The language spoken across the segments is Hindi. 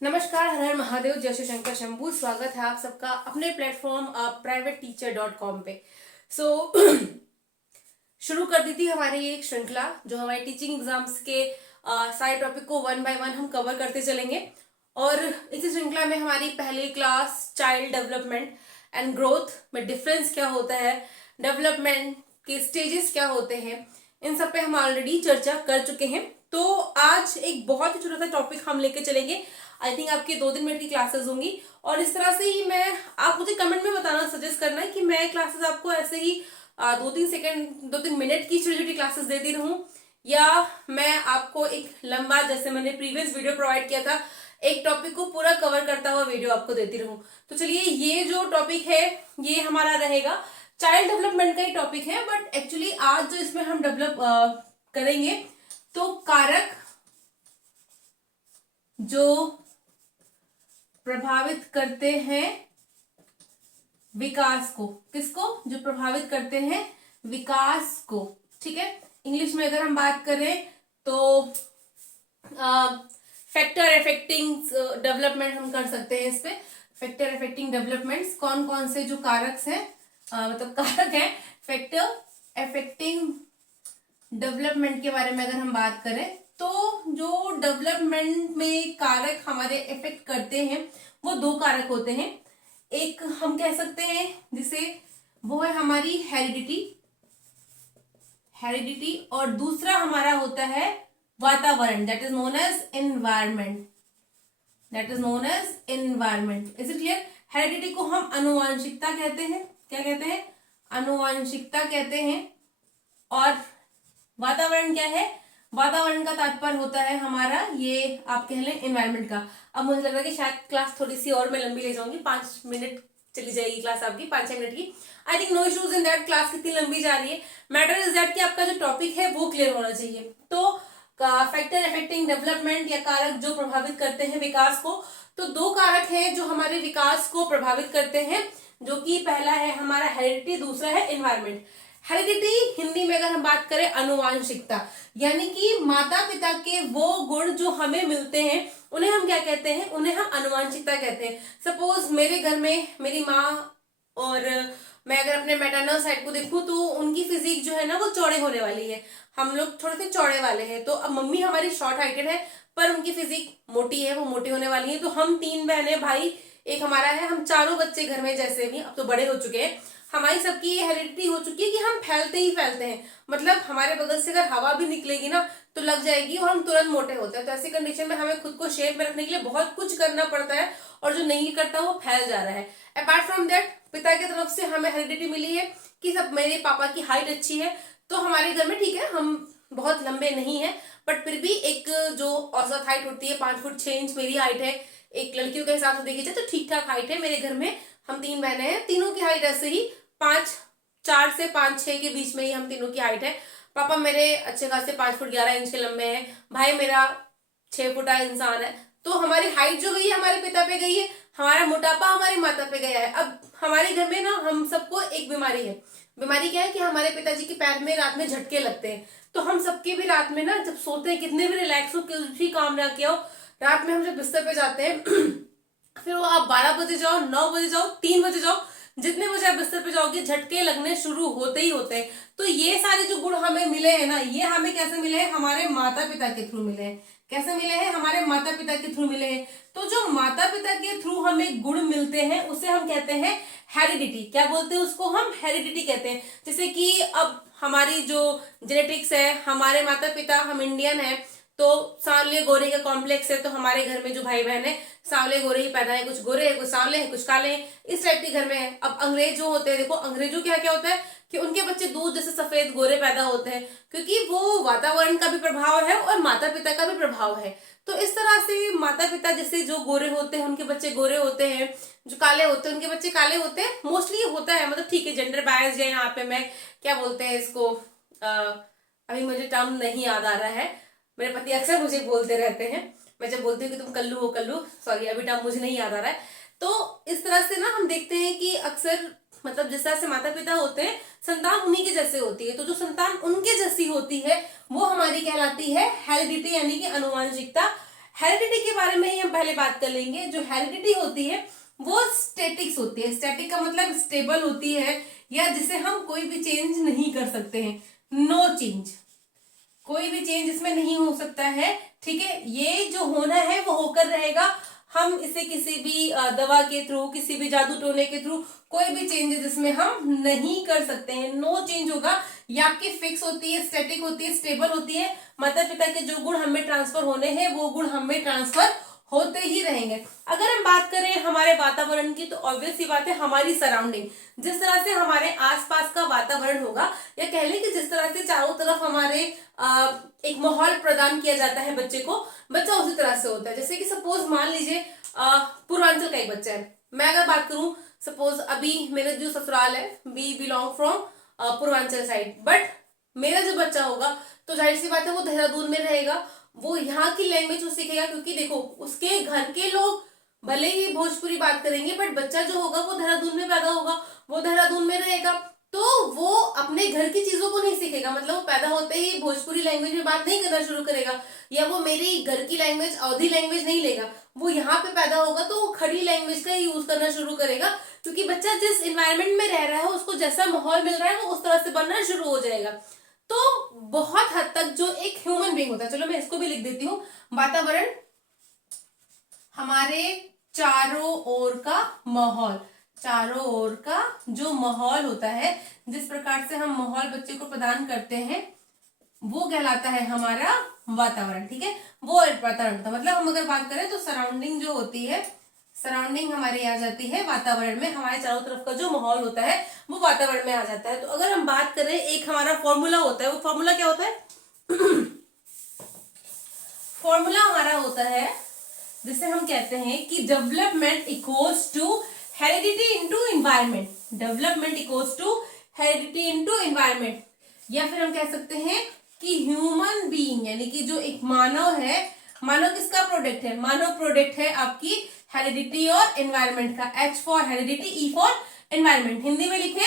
नमस्कार, हर हर महादेव, जय श्री शंकर शंभू। स्वागत है आप सबका अपने प्लेटफॉर्म privateteacher.com पे। शुरू कर दी थी हमारी एक श्रृंखला जो हमारे टीचिंग एग्जाम्स के सारे टॉपिक को वन बाय वन हम कवर करते चलेंगे। और इसी श्रृंखला में हमारी पहली class child development and growth में डिफरेंस क्या होता है, डेवलपमेंट के स्टेजेस क्या होते हैं, इन सब पे हम ऑलरेडी चर्चा कर चुके हैं। तो आज एक बहुत ही छोटा सा टॉपिक हम लेके चलेंगे। आई थिंक आपके 2 दिन मिनट की क्लासेस होंगी और इस तरह से ही आप मुझे कमेंट में बताना, सजेस्ट करना है कि मैं क्लासेस आपको ऐसे ही 2-3 मिनट की छोटी छोटी क्लासेस देती रहूं, या मैं आपको एक लंबा, जैसे मैंने प्रीवियस वीडियो प्रोवाइड किया था, एक टॉपिक को पूरा कवर करता हुआ वीडियो आपको देती रहूं। तो चलिए, ये जो टॉपिक है ये हमारा रहेगा चाइल्ड डेवलपमेंट का ही टॉपिक है, बट एक्चुअली आज जो इसमें हम डेवलप करेंगे तो कारक जो प्रभावित करते हैं विकास को, किसको? जो प्रभावित करते हैं विकास को। ठीक है, इंग्लिश में अगर हम बात करें तो फैक्टर अफेक्टिंग डेवलपमेंट हम कर सकते हैं। इस पे फैक्टर अफेक्टिंग डेवलपमेंट्स कौन कौन से जो कारक हैं, मतलब कारक हैं फैक्टर अफेक्टिंग डेवलपमेंट के बारे में अगर हम बात करें तो जो डेवलपमेंट में कारक हमारे इफेक्ट करते हैं वो 2 कारक होते हैं। एक हम कह सकते हैं जिसे वो है हमारी हेरिडिटी, और दूसरा हमारा होता है वातावरण, that is known as environment. Is it clear? Heredity को हम आनुवांशिकता कहते हैं। क्या कहते हैं? आनुवांशिकता कहते हैं। और वातावरण क्या है? वातावरण का तात्पर्य होता है हमारा, ये आप कह लें, एनवायरमेंट का। अब मुझे लग रहा है कि शायद क्लास थोड़ी सी और मैं लंबी ले जाऊंगी, 5 मिनट चली जाएगी क्लास आपकी, 5-6 मिनट की। I think no issues in that. Class कितनी लंबी जा रही है, मैटर इज दैट कि आपका जो टॉपिक है वो क्लियर होना चाहिए। तो फैक्टर अफेक्टिंग डेवलपमेंट या कारक जो प्रभावित करते हैं विकास को, तो 2 कारक हैं जो हमारे विकास को प्रभावित करते हैं, जो कि पहला है हमारा हेरिडिटी, दूसरा है एनवायरमेंट। हेरिडिटी हिंदी में अगर हम बात करें आनुवांशिकता, यानी कि माता पिता के वो गुण जो हमें मिलते हैं उन्हें हम क्या कहते हैं? उन्हें हम आनुवांशिकता कहते हैं। सपोज मेरे घर में मेरी माँ और मैं अगर अपने मैटरनल साइड को देखूं तो उनकी फिजिक जो है ना वो चौड़े होने वाली है, हम लोग थोड़े से चौड़े वाले हैं। तो अब मम्मी हमारी शॉर्ट हाइटेड है पर उनकी फिजिक मोटी है, वो मोटी होने वाली है। तो हम 3 बहनें, भाई एक हमारा है, हम चारों बच्चे घर में जैसे भी अब तो बड़े हो चुके हैं, हमारी सबकी ये हेरिडिटी हो चुकी है कि हम फैलते ही फैलते हैं। मतलब हमारे बगल से अगर हवा भी निकलेगी ना तो लग जाएगी और हम तुरंत मोटे होते हैं। तो ऐसी कंडीशन में हमें खुद को शेप में रखने के लिए बहुत कुछ करना पड़ता है, और जो नहीं करता वो फैल जा रहा है। अपार्ट फ्रॉम दैट, पिता की तरफ से हमें हेरिडिटी मिली है कि सब, मेरे पापा की हाइट अच्छी है, तो हमारे घर में ठीक है हम बहुत लंबे नहीं है, बट फिर भी एक जो औसत हाइट होती है 5 फुट 6 इंच मेरी हाइट है। एक लड़कियों के हिसाब से देखी जाए तो ठीक ठाक हाइट है मेरे घर में। हम 3 बहनें हैं, तीनों की हाइट ऐसे ही 4 से 5-6 के बीच में ही हम तीनों की हाइट है। पापा मेरे अच्छे खासे 5 फुट 11 इंच के लंबे हैं, भाई मेरा 6 फुटा इंसान है। तो हमारी हाइट जो गई है हमारे पिता पे गई है, हमारा मोटापा हमारी माता पे गया है। अब हमारे घर में ना हम सबको एक बीमारी है। बीमारी क्या है कि हमारे पिताजी के पैर में रात में झटके लगते हैं। तो हम सबके भी रात में ना जब सोते हैं, कितने भी रिलैक्स हो, कुछ भी काम ना किया हो, रात में हम जब बिस्तर पे जाते हैं फिर वो आप 12 बजे जाओ, 9 बजे जाओ, 3 बजे जाओ, जितने बजे आप बिस्तर पे जाओगे झटके लगने शुरू होते ही होते हैं। तो ये सारे जो गुण हमें मिले हैं ना, ये हमें कैसे मिले हैं? हमारे माता पिता के थ्रू मिले हैं। कैसे मिले हैं? हमारे माता पिता के थ्रू मिले हैं। तो जो माता पिता के थ्रू हमें गुण मिलते हैं उसे हम कहते हैं हेरिडिटी। क्या बोलते हैं उसको? हम हेरिडिटी कहते हैं। जैसे कि अब हमारी जो जेनेटिक्स है, हमारे माता पिता, हम इंडियन है तो सांवले गोरे का कॉम्प्लेक्स है, तो हमारे घर में जो भाई बहन है सांवले गोरे ही पैदा है, कुछ गोरे है, कुछ सांवले है, कुछ काले हैं, इस टाइप के घर में है। अब अंग्रेज जो होते हैं, देखो अंग्रेजों क्या क्या होता है कि उनके बच्चे दूध जैसे सफेद गोरे पैदा होते हैं, क्योंकि वो वातावरण का भी प्रभाव है और माता पिता का भी प्रभाव है। तो इस तरह से माता पिता जैसे जो गोरे होते हैं उनके बच्चे गोरे होते हैं, जो काले होते हैं उनके बच्चे काले होते हैं। मोस्टली होता है, मतलब ठीक है, जेंडर बायस है यहाँ पे। मैं क्या बोलते हैं इसको, अभी मुझे टर्म नहीं याद आ रहा है, मेरे पति अक्सर मुझे बोलते रहते हैं, मैं जब बोलती हूँ कि तुम कल्लू हो, कल्लू, सॉरी अभी टर्म मुझे नहीं याद आ रहा है। तो इस तरह से ना हम देखते हैं कि अक्सर मतलब जिस तरह से माता पिता होते हैं संतान उन्हीं के जैसे होती है, तो जो संतान उनके जैसी होती है वो हमारी कहलाती है हेरिडिटी, यानी कि अनुवांशिकता। हेरिडिटी के बारे में ही हम पहले बात कर लेंगे। जो हेरिडिटी होती है वो स्टैटिक्स होती है। स्टैटिक का मतलब स्टेबल होती है, या जिसे हम कोई भी चेंज नहीं कर सकते हैं, नो चेंज, कोई भी चेंज इसमें नहीं हो सकता है। ठीक है, ये जो होना है वो होकर रहेगा। हम इसे किसी भी दवा के थ्रू, किसी भी जादू टोने के थ्रू कोई भी चेंजेस इसमें हम नहीं कर सकते हैं, नो चेंज होगा। ये आपकी फिक्स होती है, स्टैटिक होती है, स्टेबल होती है। माता पिता के जो गुण हमें ट्रांसफर होने हैं वो गुण हमें ट्रांसफर होते ही रहेंगे। अगर हम बात करें हमारे वातावरण की, तो ऑब्वियस सी बात है हमारी सराउंडिंग, जिस तरह से हमारे आसपास का वातावरण होगा, या कह लें कि जिस तरह से चारों तरफ हमारे एक माहौल प्रदान किया जाता है बच्चे को, बच्चा उसी तरह से होता है। जैसे कि सपोज मान लीजिए पूर्वांचल का एक बच्चा है, मैं अगर बात करूं, सपोज अभी मेरा जो ससुराल है, we belong from Purvanchal side, but मेरा जो बच्चा होगा तो जाहिर सी बात है वो देहरादून में रहेगा, वो यहाँ की लैंग्वेज वो सीखेगा, क्योंकि देखो उसके घर के लोग भले ही भोजपुरी बात करेंगे, बट बच्चा जो होगा वो देहरादून में पैदा होगा, वो देहरादून में रहेगा, तो वो अपने घर की चीजों को नहीं सीखेगा। मतलब वो पैदा होते ही भोजपुरी लैंग्वेज में बात नहीं करना शुरू करेगा, या वो मेरी घर की लैंग्वेज अवधी लैंग्वेज नहीं लेगा। वो यहाँ पे पैदा होगा तो वो खड़ी लैंग्वेज का यूज करना शुरू करेगा, क्योंकि बच्चा जिस इन्वायरमेंट में रह रहा है, उसको जैसा माहौल मिल रहा है वो उस तरह से बनना शुरू हो जाएगा। तो बहुत हद तक जो एक ह्यूमन बीइंग होता है, चलो मैं इसको भी लिख देती हूँ, वातावरण हमारे चारों ओर का माहौल, चारों ओर का जो माहौल होता है, जिस प्रकार से हम माहौल बच्चे को प्रदान करते हैं, वो कहलाता है हमारा वातावरण। ठीक है, वो वातावरण होता है। मतलब हम अगर बात करें तो सराउंडिंग जो होती है, सराउंडिंग हमारी आ जाती है वातावरण में, हमारे चारों तरफ का जो माहौल होता है वो वातावरण में आ जाता है। तो अगर हम बात करें, एक हमारा फॉर्मूला होता है, वो फॉर्मूला क्या होता है फॉर्मूला हमारा होता है जिसे हम कहते हैं कि development equals to heredity into environment, development equals to heredity into environment, या फिर हम कह सकते हैं कि ह्यूमन बीइंग, यानी कि जो एक मानव है, मानव किसका प्रोडक्ट है, मानव प्रोडक्ट है आपकी हेरिडिटी और एनवायरनमेंट का। H for heredity, E for environment. Hindi में लिखें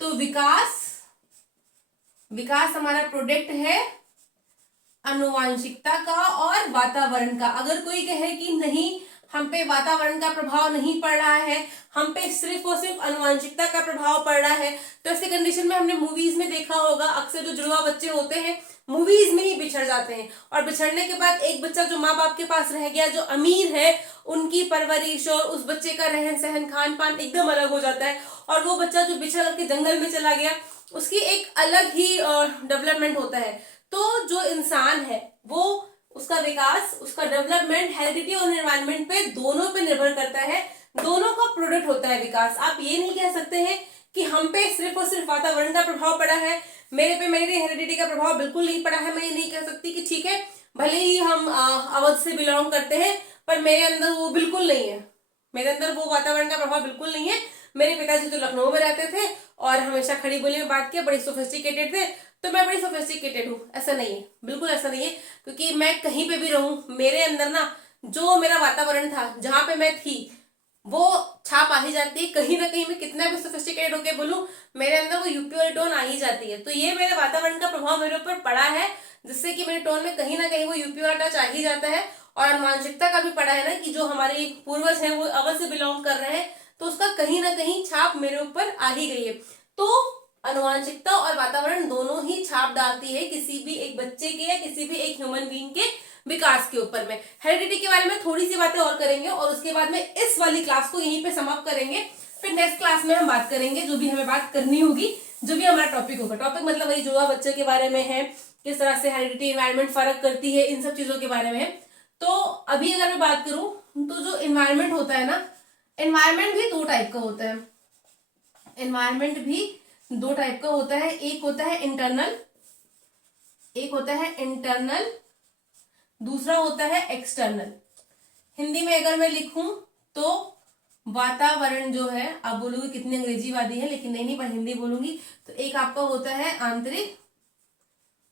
तो विकास, विकास हमारा प्रोडक्ट है आनुवांशिकता का और वातावरण का। अगर कोई कहे कि नहीं हम पे वातावरण का प्रभाव नहीं पड़ रहा है, हम पे सिर्फ और सिर्फ आनुवांशिकता का प्रभाव पड़ रहा है, तो ऐसे कंडीशन में हमने मूवीज में देखा होगा, अक्सर जो जुड़वा बच्चे होते हैं मूवीज में ही बिछड़ जाते हैं, और बिछड़ने के बाद एक बच्चा जो माँ बाप के पास रह गया, जो अमीर है, उनकी परवरिश और उस बच्चे का रहन सहन खान पान एकदम अलग हो जाता है, और वो बच्चा जो बिछड़ करके जंगल में चला गया, उसकी एक अलग ही डेवलपमेंट होता है। तो जो इंसान है वो, उसका विकास, उसका डेवलपमेंट हेरिडिटी और एनवायरनमेंट पे दोनों पे निर्भर करता है, दोनों का प्रोडक्ट होता है विकास। आप ये नहीं कह सकते हैं कि हम पे सिर्फ और सिर्फ वातावरण का प्रभाव पड़ा है, मेरे पे मेरी हेरिडिटी का प्रभाव बिल्कुल नहीं पड़ा है। मैं ये नहीं कह सकती कि ठीक है भले ही हम अवध से बिलोंग करते हैं पर मेरे अंदर वो बिल्कुल नहीं है, मेरे अंदर वो वातावरण का प्रभाव बिल्कुल नहीं है। मेरे पिताजी तो लखनऊ में रहते थे और हमेशा खड़ी बोली में बात किया, बड़ी सोफिस्टिकेटेड थे, तो मैं बड़ी सोफिस्टिकेटेड हूँ, ऐसा नहीं है, बिल्कुल ऐसा नहीं है। क्योंकि मैं कहीं पे भी रहूं, मेरे अंदर ना जो मेरा वातावरण था, जहां पे मैं थी, वो छाप आ ही जाती है। कहीं ना कहीं मैं कितना भी सोफिस्टिकेटेड होके बोलूं, मेरे अंदर वो यूपी वाली टोन आ ही जाती है। तो ये मेरे वातावरण का प्रभाव मेरे ऊपर पड़ा है, जिससे कि मेरे टोन में कहीं ना कहीं वो यूपी वाला टच आ ही जाता है। और आनुवांशिकता का भी पड़ा है ना, कि जो हमारे पूर्वज हैं वो अवध से बिलोंग कर रहे हैं, तो उसका कहीं ना कहीं छाप मेरे ऊपर आ ही गई है। तो आनुवांशिकता और वातावरण दोनों ही छाप डालती है किसी भी एक बच्चे के या किसी भी एक ह्यूमन बीइंग के विकास के ऊपर में। हेरिडिटी के बारे में थोड़ी सी बातें और करेंगे और उसके बाद में इस वाली क्लास को यहीं पे समाप्त करेंगे। फिर नेक्स्ट क्लास में हम बात करेंगे जो भी हमें बात करनी होगी, जो भी हमारा टॉपिक होगा। टॉपिक मतलब वही जुड़वा बच्चे के बारे में है, किस तरह से हेरिडिटी एनवायरनमेंट फर्क करती है, इन सब चीजों के बारे में है। तो अभी अगर मैं बात करूं तो जो एनवायरनमेंट होता है ना, एनवायरनमेंट भी दो टाइप का होता है। एनवायरनमेंट भी दो टाइप का होता है, एक होता है इंटरनल, एक होता है इंटरनल, दूसरा होता है एक्सटर्नल। हिंदी में अगर मैं लिखूं तो वातावरण जो है, आप बोलोगे कितनी अंग्रेजीवादी है, लेकिन नहीं, पर हिंदी बोलूंगी तो एक आपका होता है आंतरिक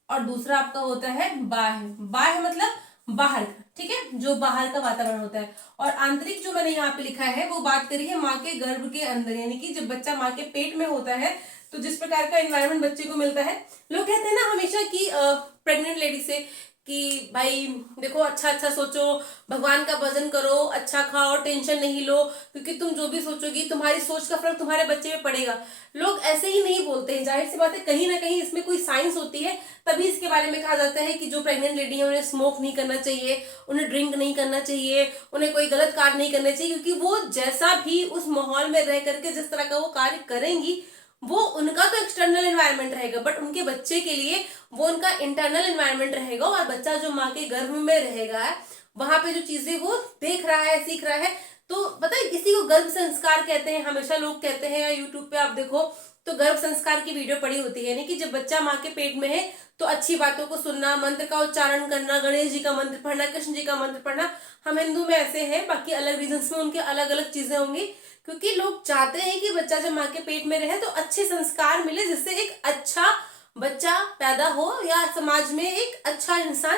और दूसरा आपका होता है बाह्य। बाह्य मतलब बाहर का, ठीक है, जो बाहर का वातावरण होता है। और आंतरिक जो मैंने यहाँ पे लिखा है वो बात करी है माँ के गर्भ के अंदर, यानी कि जब बच्चा माँ के पेट में होता है तो जिस प्रकार का एनवायरनमेंट बच्चे को मिलता है। लोग कहते हैं ना हमेशा कि प्रेग्नेंट लेडी से कि भाई देखो अच्छा अच्छा सोचो, भगवान का भजन करो, अच्छा खाओ, टेंशन नहीं लो, क्योंकि तुम जो भी सोचोगी तुम्हारी सोच का फर्क तुम्हारे बच्चे में पड़ेगा। लोग ऐसे ही नहीं बोलते हैं, जाहिर सी बात है कहीं ना कहीं इसमें कोई साइंस होती है, तभी इसके बारे में कहा जाता है कि जो प्रेग्नेंट लेडी है उन्हें स्मोक नहीं करना चाहिए, उन्हें ड्रिंक नहीं करना चाहिए, उन्हें कोई गलत कार्य नहीं करना चाहिए, क्योंकि वो जैसा भी उस माहौल में रह करके जिस तरह का वो कार्य करेंगी, वो उनका तो एक्सटर्नल एनवायरनमेंट रहेगा, बट उनके बच्चे के लिए वो उनका इंटरनल एनवायरनमेंट रहेगा। और बच्चा जो माँ के गर्भ में रहेगा, वहां पे जो चीजें वो देख रहा है, सीख रहा है, तो पता है इसी को गर्भ संस्कार कहते हैं। हमेशा लोग कहते हैं, या यूट्यूब पे आप देखो तो गर्भ संस्कार की वीडियो पड़ी होती है, यानी कि जब बच्चा माँ के पेट में है तो अच्छी बातों को सुनना, मंत्र का उच्चारण करना, गणेश जी का मंत्र पढ़ना, कृष्ण जी का मंत्र पढ़ना। हम हिंदू में ऐसे हैं, बाकी अलग रीजन्स में उनके अलग अलग चीजें होंगी, क्योंकि लोग चाहते हैं कि बच्चा जब माँ के पेट में रहे तो अच्छे संस्कार मिले, जिससे एक अच्छा बच्चा पैदा हो या समाज में एक अच्छा इंसान